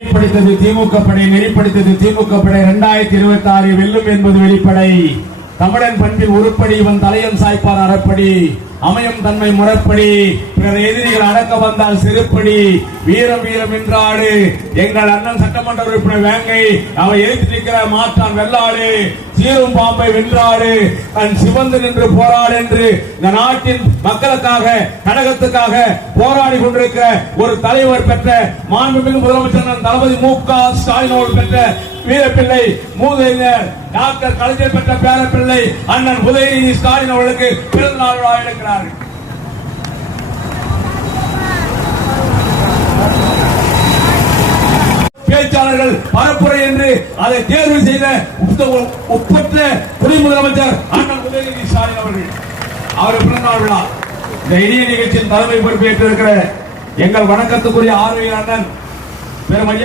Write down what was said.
படித்தது திமுக படை, நெறிப்படுத்தது திமுக படை. 2026 வெல்லும் என்பது வெளிப்படை. தமிழன் பண்பில் உருப்படி, இவன் தலையன் சாய்ப்பார் அறப்படி, அமையும் தன்மை முறைப்படி, பிறர் எதிரிகள் அடக்க வந்தால் செருப்படி, வீரம் வீரம் என்றாடு. எங்கள் அண்ணன் சட்டமன்ற உறுப்பினர் வேங்கை அவன் எதிர்த்து நிற்கிற மாற்றான் வெள்ளாடு, சீரும் பாம்பை வென்றாடு, தன் சிவந்து நின்று போராடு என்று இந்த நாட்டின் மக்களுக்காக கழகத்துக்காக போராடி கொண்டிருக்கிற ஒரு தலைவர் பெற்ற மாண்புமிகு முதலமைச்சர் தளபதி மு.க. ஸ்டாலின் பெற்ற வீரப்பிள்ளை மூதைஞர் டாக்டர் கலைஞர் பெற்ற பேரப்பிள்ளை அண்ணன் உதயநிதி ஸ்டாலின் அவர்களுக்கு பிறந்த நாள் விழா எடுக்கிறார்கள். பேச்சாளர்கள் பரப்புரை என்று அதை தேர்வு செய்த ஒப்பற்ற துணை முதலமைச்சர் அண்ணன் உதயநிதி ஸ்டாலின் அவர்கள் அவருக்கு பிறந்த நாள் விழா. இந்த இனிய நிகழ்ச்சியின் தலைமை பொறுப்பேற்றிருக்கிற எங்கள் வணக்கத்துக்குரிய ஆர்வலர் அண்ணன் பெருமையா